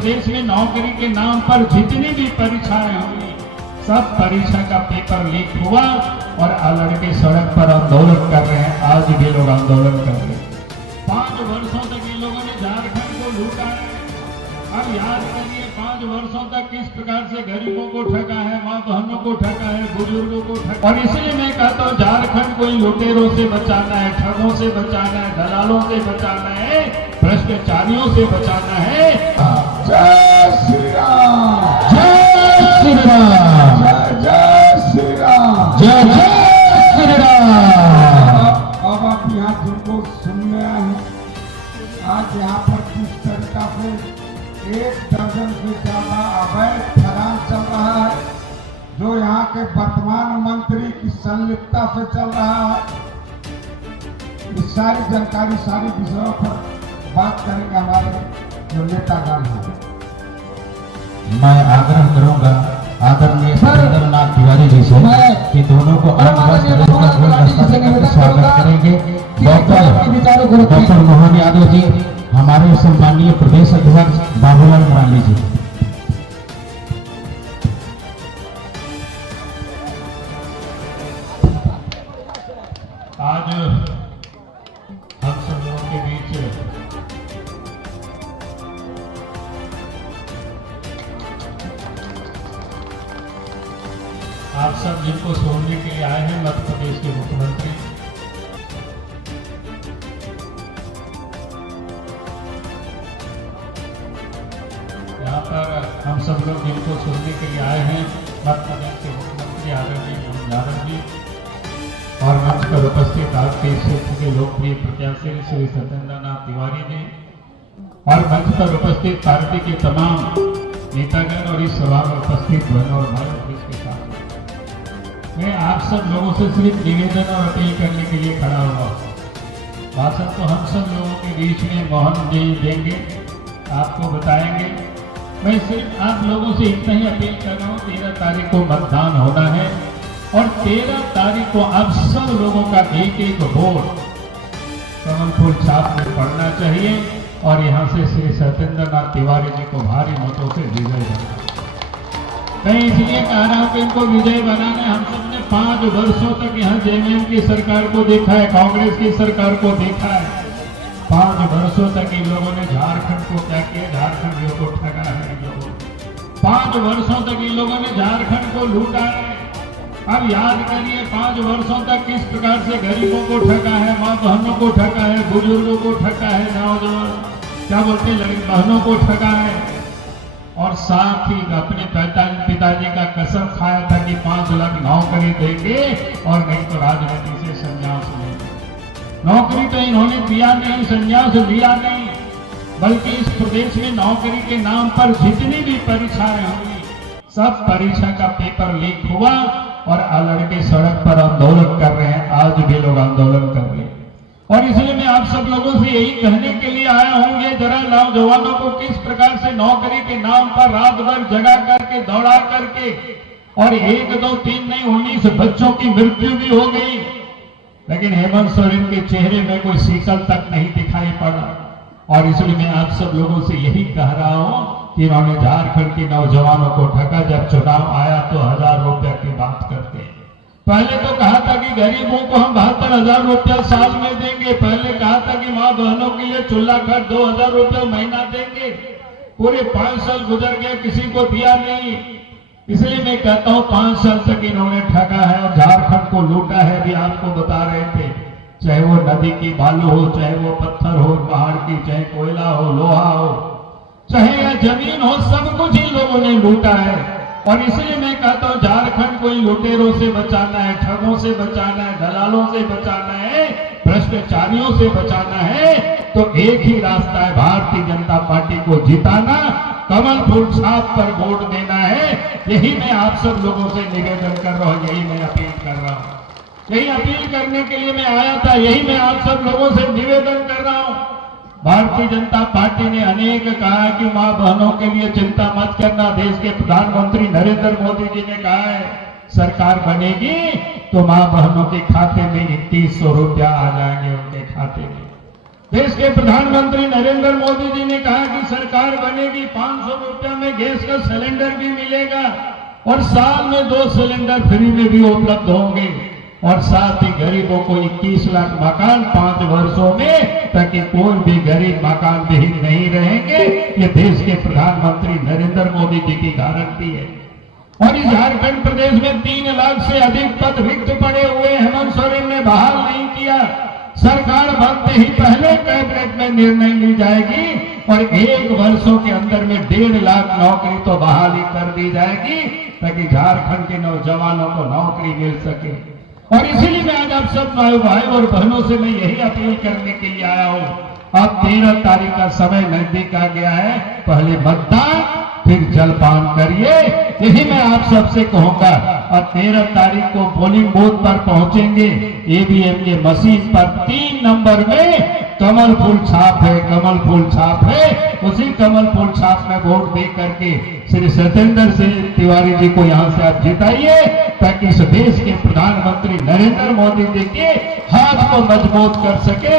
प्रदेश में नौकरी के नाम पर जितनी भी परीक्षाएं हुई, सब परीक्षा का पेपर लीक हुआ और लड़के सड़क पर आंदोलन कर रहे हैं। आज भी लोग आंदोलन कर रहे हैं। 5 वर्षों तक इन लोगों ने झारखंड को लूटा है। अब याद करिए 5 वर्षों तक किस प्रकार से गरीबों को ठगा है, माँ बहनों को ठगा है, बुजुर्गों को ठगा। और इसलिए मैं कहता हूँ झारखंड को इन लुटेरों से बचाना है, ठगों से बचाना है, दलालों से बचाना है, भ्रष्टाचारियों से बचाना है। जय श्री राम, जय श्री राम, जय श्री राम, जय जय श्री राम। अब आप यहाँ जिनको सुनने आए हैं, आज यहाँ पर किस तरीका से 1 दर्जन से ज्यादा अवैध खदान चल रहा है, जो यहाँ के वर्तमान मंत्री की संलिप्तता से चल रहा है, इस सारी जानकारी सारी विषयों पर बात करेंगे हमारे जो नेतागण हैं। मैं आग्रह करूंगा आदरणीय सत्येंद्रनाथ तिवारी जी से कि दोनों को स्वागत करेंगे। डॉक्टर मोहन यादव जी, हमारे सम्मानीय प्रदेश अध्यक्ष बाबूलाल मरांडी जी। आज हम सब लोगों के बीच आप सब जिनको सुनने के लिए आए हैं, मध्य प्रदेश के मुख्यमंत्री यहाँ पर हम सब लोग जिनको सुनने के लिए आए हैं, मध्य प्रदेश के मुख्यमंत्री आदरणीय मोहन यादव जी और मंच पर उपस्थित आपके क्षेत्र के लोकप्रिय प्रत्याशी श्री सत्येंद्रनाथ तिवारी जी और मंच पर उपस्थित पार्टी के तमाम नेतागण और इस सभा में उपस्थित बहनों और भाइयों के साथ मैं आप सब लोगों से सिर्फ निवेदन और अपील करने के लिए खड़ा हुआ। भाषण तो हम सब लोगों के बीच में मोहन जी देंगे, आपको बताएंगे। मैं सिर्फ आप लोगों से इतना ही अपील कर रहा हूँ, 13 तारीख को मतदान होना है और 13 तारीख को आप सब लोगों का एक एक वोट कमल फूल छाप में पड़ना चाहिए और यहाँ से श्री सत्येंद्रनाथ तिवारी जी को भारी मतों से विजय बनाना। मैं इसलिए कह रहा हूँ कि इनको विजय बनाने हम सबने 5 वर्षों तक यहाँ जेएमएम की सरकार को देखा है, कांग्रेस की सरकार को देखा है। 5 वर्षों तक इन लोगों ने झारखंड को क्या किया, झारखंडियों को ठगा है इन लोगों। 5 वर्षों तक इन लोगों ने झारखंड को लूटा है। अब याद करिए 5 वर्षों तक किस प्रकार से गरीबों को ठगा है, माँ बहनों को ठगा है, बुजुर्गों को ठगा है, नौजवान क्या बोलते लड़की बहनों को ठगा है। और साथ ही अपने पिताजी का कसम खाया था कि 5 लाख नौकरी देंगे और नहीं तो राजनीति से संन्यास लेंगे। नौकरी तो इन्होंने दिया नहीं, संन्यास लिया नहीं, बल्कि इस प्रदेश में नौकरी के नाम पर जितनी भी परीक्षाएं हुई, सब परीक्षा का पेपर लीक हुआ और लड़के सड़क पर आंदोलन कर रहे हैं। आज भी लोग आंदोलन कर रहे हैं और इसलिए मैं आप सब लोगों से यही कहने के लिए आया हूं, ये जरा नौजवानों को किस प्रकार से नौकरी के नाम पर रात भर जगा करके दौड़ा करके और 1 2 3 नहीं 19 बच्चों की मृत्यु भी हो गई, लेकिन हेमंत सोरेन के चेहरे में कोई शिकल तक नहीं दिखाई पड़ा। और इसलिए मैं आप सब लोगों से यही कह रहा हूं कि इन्होंने झारखंड के नौजवानों को ठगा। जब चुनाव आया तो 1000 रुपया की बात करते हैं। पहले तो कहा था कि गरीबों को हम 72,000 रुपया साल में देंगे, पहले कहा था कि माँ बहनों के लिए चूल्हा खर्च 2,000 रुपया महीना देंगे। पूरे 5 साल गुजर गए, किसी को दिया नहीं। इसलिए मैं कहता हूँ 5 साल तक इन्होंने ठगा है और झारखंड को लूटा है। भी आपको बता रहे थे, चाहे वो नदी की बालू हो, चाहे वो पत्थर हो पहाड़ की, चाहे कोयला हो, लोहा हो, चाहे या जमीन हो, सब कुछ इन लोगों ने लूटा है। और इसलिए मैं कहता हूँ झारखंड को इन लुटेरों से बचाना है, ठगों से बचाना है, दलालों से बचाना है, भ्रष्टाचारियों से बचाना है, तो एक ही रास्ता है, भारतीय जनता पार्टी को जिताना, कमल फूल छाप पर वोट देना है। यही मैं आप सब लोगों से निवेदन कर रहा हूँ, यही मैं अपील कर रहा हूँ, यही अपील करने के लिए मैं आया था, यही मैं आप सब लोगों से निवेदन कर रहा हूँ। भारतीय जनता पार्टी ने अनेक कहा है कि मां बहनों के लिए चिंता मत करना। देश के प्रधानमंत्री नरेंद्र मोदी जी ने कहा है सरकार बनेगी तो मां बहनों के खाते में 3100 रुपया आ जाएंगे उनके खाते में। देश के प्रधानमंत्री नरेंद्र मोदी जी ने कहा कि सरकार बनेगी 500 रुपया में गैस का सिलेंडर भी मिलेगा और साल में 2 सिलेंडर फ्री में भी उपलब्ध होंगे और साथ ही गरीबों को 21 लाख मकान 5 वर्षों में, ताकि कोई भी गरीब मकान विहीन नहीं रहेंगे। ये देश के प्रधानमंत्री नरेंद्र मोदी जी की गारंटी है। और इस झारखंड प्रदेश में 3 लाख से अधिक पद रिक्त पड़े हुए हेमंत सोरेन ने बहाल नहीं किया। सरकार बनते ही पहले कैबिनेट में निर्णय ली जाएगी और 1 वर्षों के अंदर में 1.5 लाख नौकरी तो बहाली कर दी जाएगी, ताकि झारखंड के नौजवानों को नौकरी मिल सके। और इसीलिए मैं आज आप सब भाई और बहनों से मैं यही अपील करने के लिए आया हूं। अब 13 तारीख का समय नजदीक आ गया है, पहले मतदान फिर जलपान करिए, यही मैं आप सबसे कहूंगा। और 13 तारीख को पोलिंग बूथ पर पहुंचेंगे, ईवीएम के मशीन पर 3 नंबर में कमल फूल छाप है, कमल फूल छाप है, उसी कमल फूल छाप में वोट दे करके श्री सत्येंद्र सिंह तिवारी जी को यहां से आप जिताइए, ताकि इस देश के प्रधानमंत्री नरेंद्र मोदी जी के हाथ को मजबूत कर सके।